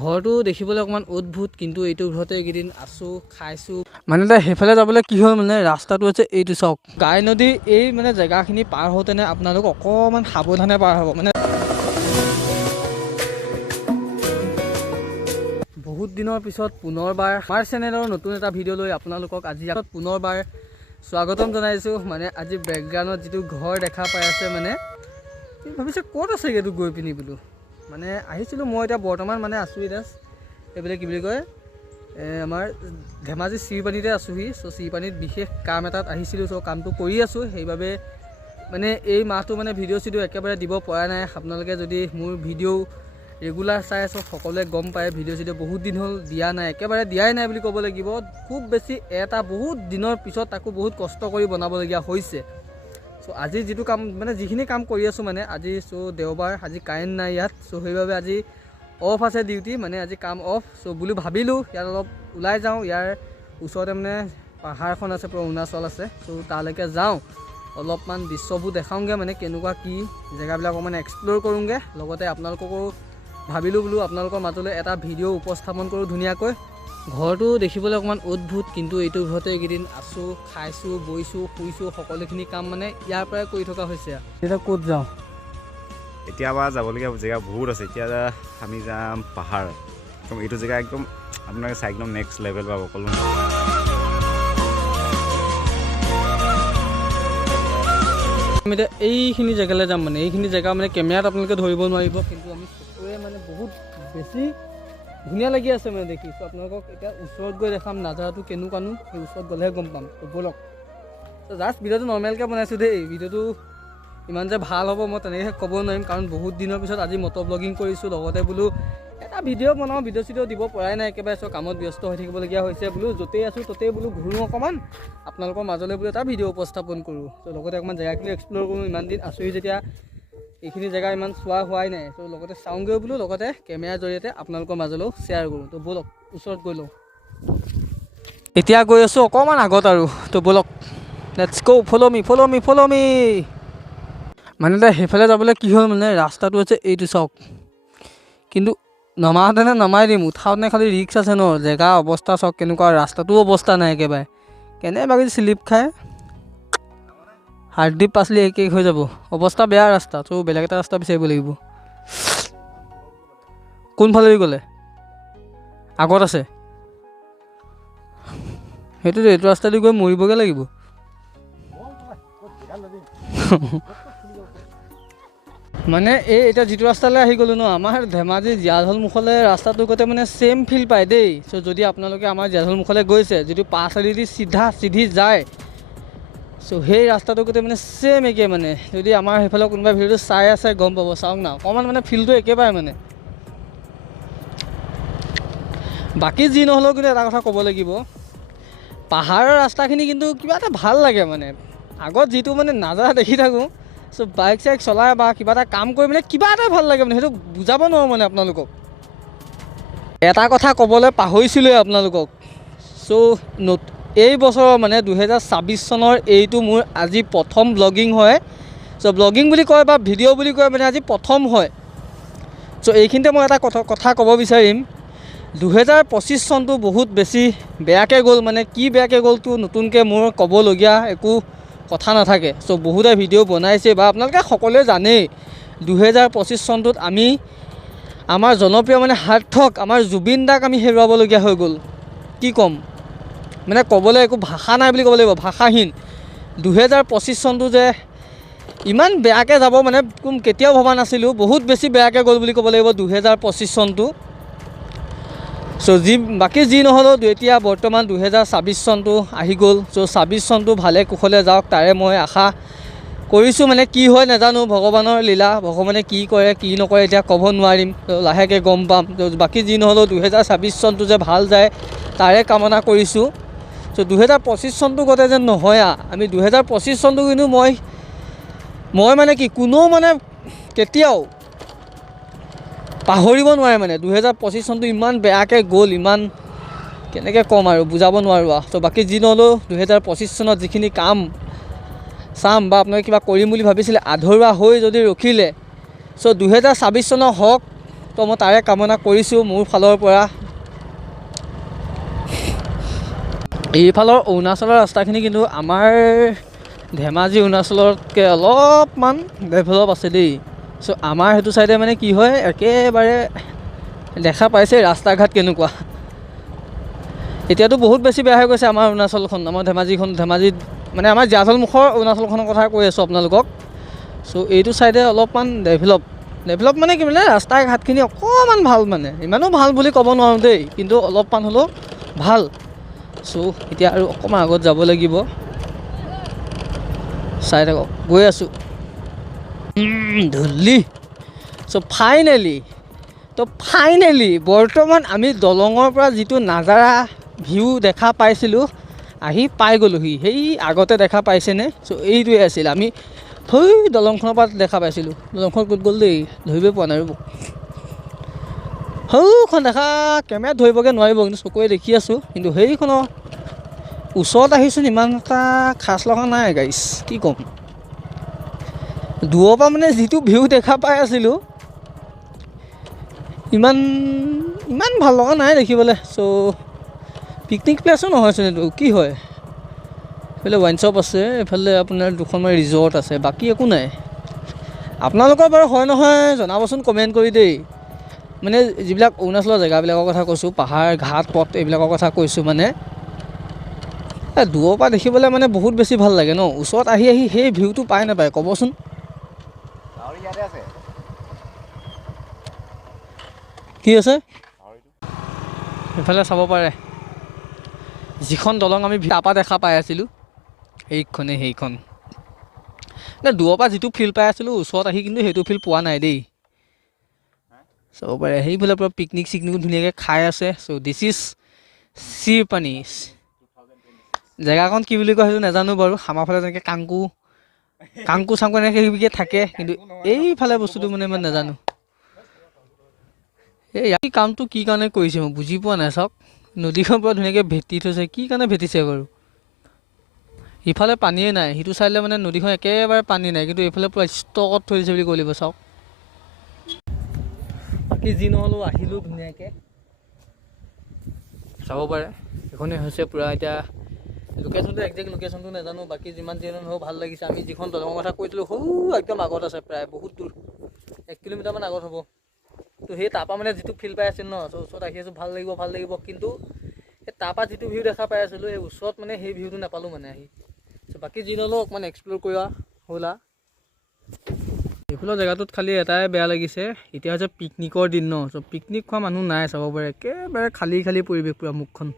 ঘৰটো দেখিবলৈ অকণমান অদ্ভুত, কিন্তু এইটো ঘৰতে এইকেইদিন আছোঁ, খাইছোঁ। মানে এতিয়া সেইফালে যাবলৈ কি হ'ল, মানে ৰাস্তাটো হৈছে এইটো চাওক। গাই নদী এই মানে জেগাখিনি পাৰ হওঁতেনে আপোনালোক অকণমান সাৱধানে পাৰ হ'ব। মানে বহুত দিনৰ পিছত পুনৰবাৰ আমাৰ চেনেলৰ নতুন এটা ভিডিঅ' লৈ আপোনালোকক আজি পুনৰবাৰ স্বাগতম জনাইছোঁ। মানে আজি বেকগ্ৰাউণ্ডত যিটো ঘৰ দেখা পাই আছে, মানে ভাবিছে ক'ত আছে এইটো গৈ পিনি বোলো। মানে আহিছিলোঁ মই এতিয়া বৰ্তমান মানে আছোঁ এতিয়া এইফালে কি বুলি কয় আমাৰ ধেমাজি চিৰপানীতে আছোঁহি। চ' চিৰপানীত বিশেষ কাম এটাত আহিছিলোঁ, চ' কামটো কৰি আছোঁ। সেইবাবে মানে এই মাহটো মানে ভিডিঅ' চিডিঅ' একেবাৰে দিব পৰা নাই। আপোনালোকে যদি মোৰ ভিডিঅ' ৰেগুলাৰ চাই আছোঁ সকলোৱে গম পায়, ভিডিঅ' চিডিঅ' বহুত দিন হ'ল দিয়া নাই, একেবাৰে দিয়াই নাই বুলি ক'ব লাগিব। খুব বেছি এটা বহুত দিনৰ পিছত তাকো বহুত কষ্ট কৰি বনাবলগীয়া হৈছে। চ' আজি যিটো কাম মানে যিখিনি কাম কৰি আছোঁ মানে আজি দেওবাৰ, আজি কাৰেণ্ট নাই ইয়াত। চ' সেইবাবে আজি অফ আছে ডিউটি, মানে আজি কাম অফ। চ' বুলি ভাবিলোঁ ইয়াত অলপ ওলাই যাওঁ, ইয়াৰ ওচৰতে মানে পাহাৰখন আছে, পূৰা অৰুণাচল আছে। চ' তালৈকে যাওঁ, অলপমান দৃশ্যবোৰ দেখাওঁগৈ, মানে কেনেকুৱা কি জেগাবিলাক অকণমান এক্সপ্ল'ৰ কৰোঁগৈ। লগতে আপোনালোককো ভাবিলোঁ বোলো আপোনালোকৰ মাজলৈ এটা ভিডিঅ' উপস্থাপন কৰোঁ ধুনীয়াকৈ। ঘৰটো দেখিবলৈ অকণমান অদ্ভুত, কিন্তু এইটো ঘৰতে এইকেইদিন আছোঁ, খাইছোঁ, বৈছোঁ, শুইছোঁ, সকলোখিনি কাম মানে ইয়াৰ পৰাই কৰি থকা হৈছে। এতিয়া ক'ত যাওঁ? এতিয়া আমাৰ যাবলগীয়া জেগা বহুত আছে। এতিয়া আমি যাম পাহাৰ। একদম এইটো জেগা একদম আপোনালোকে চাই একদম নেক্সট লেভেল পাব অকল। আমি এতিয়া এইখিনি জেগালৈ যাম, মানে এইখিনি জেগা মানে কেমেৰাত আপোনালোকে ধৰিব নোৱাৰিব, কিন্তু আমি চকুৰে মানে বহুত বেছি ধুনীয়া লাগি আছে মানে দেখিছোঁ। আপোনালোকক এতিয়া ওচৰত গৈ দেখাম, নাজাৰাটো কেনেকুৱানো সেই ওচৰত গ'লেহে গম পাম। ব'লক। জাষ্ট ভিডিঅ'টো নৰ্মেলকৈ বনাইছোঁ দেই, ভিডিঅ'টো ইমান যে ভাল হ'ব মই তেনেকৈ ক'ব নোৱাৰিম, কাৰণ বহুত দিনৰ পিছত আজি মটৰ ব্লগিং কৰিছোঁ। লগতে বোলো এটা ভিডিঅ' বনাওঁ, ভিডিঅ' চিডিঅ' দিব পৰাই নাই একেবাৰে। চ' কামত ব্যস্ত হৈ থাকিবলগীয়া হৈছে। বোলো য'তেই আছোঁ ত'তেই বোলো ঘূৰোঁ অকণমান, আপোনালোকৰ মাজলৈ বোলো এটা ভিডিঅ' উপস্থাপন কৰোঁ। চ' লগতে অকণমান জেগাখিনি এক্সপ্ল'ৰ কৰোঁ। ইমান দিন আছোঁহি যেতিয়া এইখিনি জেগা ইমান চোৱা হোৱাই নাই, চ' লগতে চাওঁগৈ বোলো, লগতে কেমেৰাৰ জৰিয়তে আপোনালোকৰ মাজলৈও শ্বেয়াৰ কৰোঁ। তো ব'লক ওচৰত গৈ লওঁ। এতিয়া গৈ আছোঁ অকণমান আগত আৰু, তো ব'লক let's go, follow' me follow' me follow' me. মানে এতিয়া সেইফালে যাবলৈ কি হ'ল, মানে ৰাস্তাটো হৈছে এইটো চাওক। কিন্তু নমাওঁতেনে নমাই দিম, উঠাওঁতেনে খালি ৰিক্স আছে ন। জেগা অৱস্থা চাওক কেনেকুৱা, ৰাস্তাটোও অৱস্থা নাই একেবাৰে। কেনেবাকৈ শ্লিপ খাই হাৰ্ডি পাচলি এক হৈ যাব, অৱস্থা বেয়া ৰাস্তা। ত' বেলেগ এটা ৰাস্তা বিচাৰিব লাগিব। কোনফালে গ'লে আগত আছে সেইটোতো, এইটো ৰাস্তা দি গৈ মৰিবগৈ লাগিব। মানে এতিয়া যিটো ৰাস্তালৈ আহি গ'লোঁ ন, আমাৰ ধেমাজি জীয়াঢল মুখলৈ ৰাস্তাটো গতে মানে ছেম ফিল পায় দেই। চ' যদি আপোনালোকে আমাৰ জীয়াঢল মুখলৈ গৈছে, যিটো পাছালেদি চিধি যায়, চ' সেই ৰাস্তাটো গোটেই মানে ছেম একে। মানে যদি আমাৰ সেইফালে কোনোবা ভিডিঅ'টো চাই আছে গম পাব, চাওক না অকণমান মানে ফিলটো একেবাৰে মানে। বাকী যি নহ'লেও কিন্তু এটা কথা ক'ব লাগিব, পাহাৰৰ ৰাস্তাখিনি কিন্তু কিবা এটা ভাল লাগে। মানে আগত যিটো মানে নাজাৰা দেখি থাকোঁ, চ' বাইক চাইক চলাই বা কিবা এটা কাম কৰি মানে কিবা এটা ভাল লাগে, মানে সেইটো বুজাব নোৱাৰোঁ মানে আপোনালোকক। এটা কথা ক'বলৈ পাহৰিছিলোঁৱে আপোনালোকক। চ' এই বছৰৰ মানে 2024 চনৰ এইটো মোৰ আজি প্ৰথম ব্লগিং হয়। চ' ব্লগিং বুলি কয় বা ভিডিঅ' বুলি কয়, মানে আজি প্ৰথম হয়। চ' এইখিনিতে মই এটা কথা ক'ব বিচাৰিম, 2025 চনটো বহুত বেছি বেয়াকৈ গ'ল। মানে কি বেয়াকৈ গ'লতো নতুনকৈ মোৰ ক'বলগীয়া একো কথা নাথাকে। চ' বহুতে ভিডিঅ' বনাইছে বা আপোনালোকে সকলোৱে জানেই, 2025 চনটোত আমি আমাৰ জনপ্ৰিয় মানে সাৰ্থক আমাৰ জুবিন দাক আমি হেৰুৱাবলগীয়া হৈ গ'ল। কি ক'ম, মানে ক'বলৈ একো ভাষা নাই বুলি ক'ব লাগিব, ভাষাহীন। 2025 চনটো যে ইমান বেয়াকৈ যাব মানে কেতিয়াও ভবা নাছিলোঁ। বহুত বেছি বেয়াকৈ গ'ল বুলি ক'ব লাগিব 2025 চনটো। চ' বাকী যি নহ'লেও এতিয়া বৰ্তমান 2026 চনটো আহি গ'ল। চ' 26 চনটো ভালে কুশলে যাওক, তাৰে মই আশা কৰিছোঁ। মানে কি হয় নাজানো, ভগৱানৰ লীলা, ভগৱানে কি কৰে কি নকৰে এতিয়া ক'ব নোৱাৰিম, লাহেকৈ গম পাম। বাকী যি নহ'লেও 2026 চনটো যে ভাল যায় তাৰে কামনা কৰিছোঁ। চ' 2025 চনটো গতে যেন নহয়, আমি 2025 চনটো কিন্তু মই মানে কি কোনো মানে কেতিয়াও পাহৰিব নোৱাৰে। মানে 2025 চনটো ইমান বেয়াকৈ গ'ল, ইমান কেনেকৈ ক'ম আৰু বুজাব নোৱাৰোঁ। ত' বাকী যি নহ'লেও 2025 চনত যিখিনি কাম চাম বা আপোনালোকে কিবা কৰিম বুলি ভাবিছিলে, আধৰুৱা হৈ যদি ৰখিলে, চ' 2026 চনৰ হওক, তো মই তাৰে কামনা কৰিছোঁ মোৰ ফালৰ পৰা। এইফালৰ অৰুণাচলৰ ৰাস্তাখিনি কিন্তু আমাৰ ধেমাজি অৰুণাচলতকৈ অলপমান ডেভেলপ আছে দেই। চ' আমাৰ সেইটো চাইডে মানে কি হয় একেবাৰে দেখা পাইছে ৰাস্তা ঘাট কেনেকুৱা। এতিয়াতো বহুত বেছি বেয়া হৈ গৈছে আমাৰ অৰুণাচলখন, আমাৰ ধেমাজিত মানে আমাৰ জীয়াঢল মুখৰ অৰুণাচলখনৰ কথা কৈ আছোঁ আপোনালোকক। চ' এইটো চাইডে অলপমান ডেভেলপ মানে কি মানে ৰাস্তা ঘাটখিনি অকণমান ভাল, মানে ইমানো ভাল বুলি ক'ব নোৱাৰোঁ দেই, কিন্তু অলপমান হ'লেও ভাল। চ' এতিয়া আৰু অকণমান আগত যাব লাগিব, চাই থাকক গৈ আছোঁ। ধূলি। চ' ফাইনেলি বৰ্তমান আমি দলঙৰ পৰা যিটো নাজাৰা ভিউ দেখা পাইছিলোঁ আহি পাই গ'লোহি। সেই আগতে দেখা পাইছেনে? চ' এইটোৱে আছিল, আমি সেই দলংখনৰ পৰা দেখা পাইছিলোঁ। দলংখন ক'ত গ'ল দেই, ধৰিবই পৰা নাই ৰ'ব। সেইখন দেখা কেমেৰাত ধৰিবগৈ নোৱাৰিব, কিন্তু চকুৱে দেখি আছোঁ। কিন্তু সেইখনৰ ওচৰত আহিছোঁ, ইমান এটা খাচ লগা নাই গাইছ, কি ক'ম। দূৰৰ পৰা মানে যিটো ভিউ দেখা পাই আছিলোঁ ইমান ভাল লগা নাই দেখিবলৈ। চ' পিকনিক প্লেচো নহয়চোন এইটো, কি হয়। এইফালে ৱাইন শ্বপ আছে, এইফালে আপোনাৰ দুখনমান ৰিজৰ্ট আছে, বাকী একো নাই। আপোনালোকৰ বাৰু হয় নহয় জনাবচোন কমেণ্ট কৰি দেই। মানে যিবিলাক অৰুণাচলৰ জেগাবিলাকৰ কথা কৈছোঁ, পাহাৰ ঘাট পথ এইবিলাকৰ কথা কৈছোঁ। মানে দূৰৰ পৰা দেখিবলৈ মানে বহুত বেছি ভাল লাগে ন, ওচৰত আহি সেই ভিউটো পাই নাপায় ক'বচোন। কি আছে এইফালে চাব পাৰে, যিখন দলং আমি তাৰপৰা দেখা পাই আছিলোঁ সেইখন দূৰৰ পৰা যিটো ফিল পাই আছিলোঁ, ওচৰত আহি কিন্তু সেইটো ফিল পোৱা নাই দেই। চাব পাৰে সেইফালে পৰা পিকনিকো ধুনীয়াকৈ খাই আছে। চ' দিছ ইজ চিৰপানী। জেগাখন কি বুলি কয় সেইটো নাজানো বাৰু, আমাৰ ফালে যেনেকৈ কাংকু চাংকু এনেকৈ সেইভাগে থাকে, কিন্তু এইফালে বস্তুটো মানে ইমান নাজানো। এই কামটো কি কাৰণে কৰিছে মই বুজি পোৱা নাই। চাওক নদীখন পৰা ধুনীয়াকৈ ভেটি থৈছে, কি কাৰণে ভেটিছে বাৰু। ইফালে পানীয়ে নাই, সিটো চাইলে মানে নদীখন একেবাৰে পানী নাই, কিন্তু এইফালে পূৰা ষ্টকত থৈ দিছে বুলি কৈ লাগিব। চাওক বাকী যি নহ'লেও আহিলোঁ ধুনীয়াকৈ চাব পাৰে। এইখনেই হৈছে পূৰা, এতিয়া লোকেশ্যনটো একজেক্ট লোকেশ্যনটো নাজানো, বাকী যিমান যি নহওক ভাল লাগিছে। আমি যিখন দলঙৰ কথা কৈছিলোঁ সৰু একদম আগত আছে, প্ৰায় বহুত দূৰ, 1 কিলোমিটাৰমান আগত হ'ব। তো সেই তাৰপৰা মানে যিটো ফিল পাই আছিল ন, ওচৰত আহি আছোঁ ভাল লাগিব, কিন্তু সেই তাৰপৰা যিটো ভিউ দেখা পাই আছিলোঁ সেই ওচৰত মানে সেই ভিউটো নাপালোঁ মানে আহি। বাকী যি নহ'লেও অকণমান এক্সপ্ল'ৰ কৰা হ'লা। এইফালৰ জেগাটোত খালি এটাই বেয়া লাগিছে, এতিয়া হৈছে পিকনিকৰ দিন ন, চ' পিকনিক খোৱা মানুহ নাই চাব পাৰে, একেবাৰে খালী পৰিৱেশ পূৰা মুখখন।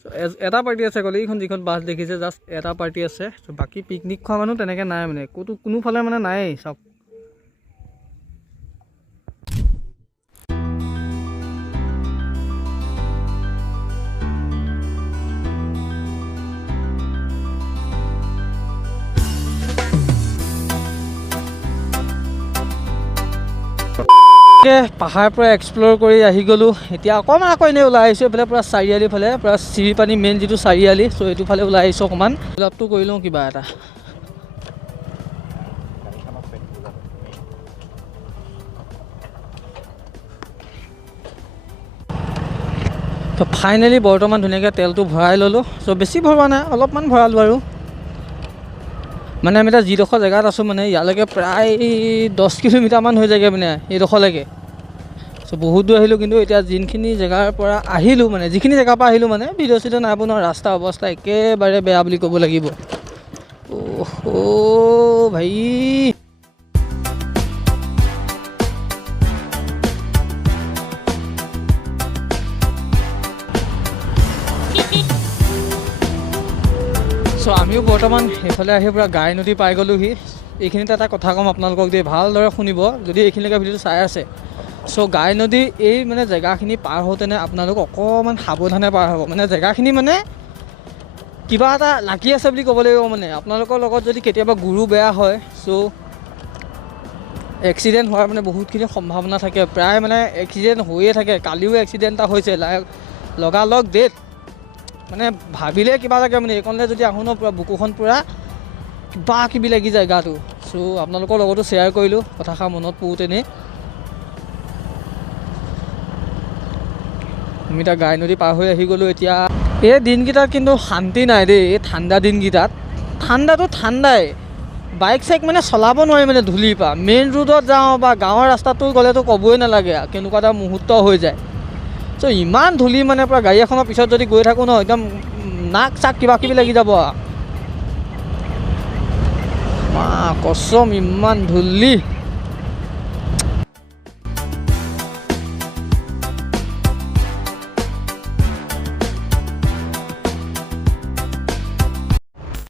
চ' এটা পাৰ্টি আছে অকল, এইখন যিখন বাছ দেখিছে জাষ্ট এটা পাৰ্টি আছে। চ' বাকী পিকনিক খোৱা মানুহ তেনেকৈ নাই, মানে কোনোফালে মানে নায়েই। চাওক পাহাৰ পৰা এক্সপ্ল'ৰ কৰি আহি গ'লোঁ। এতিয়া অকণমান আকৌ এনেই ওলাই আহিছোঁ, এইফালে পূৰা চাৰিআলি ফালে, পূৰা চিৰিপানী মেইন যিটো চাৰিআলি, চ' এইটো ফালে ওলাই আহিছোঁ অকণমান। লাভটো কৰি লওঁ কিবা এটা। তো ফাইনেলি বৰ্তমান ধুনীয়াকৈ তেলটো ভৰাই ল'লোঁ। চ' বেছি ভৰোৱা নাই, অলপমান ভৰালোঁ আৰু। মানে আমি এতিয়া যিডোখৰ জেগাত আছোঁ মানে ইয়ালৈকে প্ৰায় 10 কিলোমিটাৰমান হৈ যায়গৈ মানে এইডোখৰলৈকে। চ' বহুত দূৰ আহিলোঁ, কিন্তু এতিয়া যিখিনি জেগাৰ পৰা আহিলোঁ মানে যিখিনি জেগাৰ পৰা আহিলোঁ মানে ভিডিঅ' চিডিঅ' নাই বনোৱা, ৰাস্তাৰ অৱস্থা একেবাৰে বেয়া বুলি ক'ব লাগিব। অ' ভাই চ' আমিও বৰ্তমান সেইফালে আহি পূৰা গাই নদী পাই গ'লোহি। এইখিনিতে এটা কথা ক'ম আপোনালোকক দেই, ভালদৰে শুনিব যদি এইখিনিলৈকে ভিডিঅ'টো চাই আছে। চ' গাই নদী এই মানে জেগাখিনি পাৰ হওঁতেনে আপোনালোক অকণমান সাৱধানে পাৰ হ'ব। মানে জেগাখিনি মানে কিবা এটা লাগি আছে বুলি ক'ব লাগিব। মানে আপোনালোকৰ লগত যদি কেতিয়াবা গুৰু বেয়া হয়, চ' এক্সিডেণ্ট হোৱাৰ মানে বহুতখিনি সম্ভাৱনা থাকে, প্ৰায় মানে এক্সিডেণ্ট হৈয়ে থাকে। কালিও এক্সিডেণ্ট এটা হৈছে, লগালগ ডেট, মানে ভাবিলে কিবা লাগে। মানে এইকণলৈ যদি আহোঁ ন, পূৰা বুকুখন পূৰা কিবা কিবি লাগি যায় গাটো। চ' আপোনালোকৰ লগতো শ্বেয়াৰ কৰিলোঁ কথাষাৰ মনত পৰোঁতেনে। আমি এতিয়া গাই নদী পাৰ হৈ আহি গ'লোঁ এতিয়া এই দিনকেইটাত কিন্তু শান্তি নাই দেই এই ঠাণ্ডা দিনকেইটাত ঠাণ্ডাটো ঠাণ্ডাই বাইক চাইক মানে চলাব নোৱাৰি মানে ধূলিৰ পৰা মেইন ৰোডত যাওঁ বা গাঁৱৰ ৰাস্তাটো গ'লেতো ক'বই নালাগে কেনেকুৱা এটা মুহূৰ্ত হৈ যায় চ' ইমান ধূলি মানে পূৰা গাড়ী এখনৰ পিছত যদি গৈ থাকোঁ ন একদম নাক চাক কিবা কিবি লাগি যাব কচম ইমান ধূলি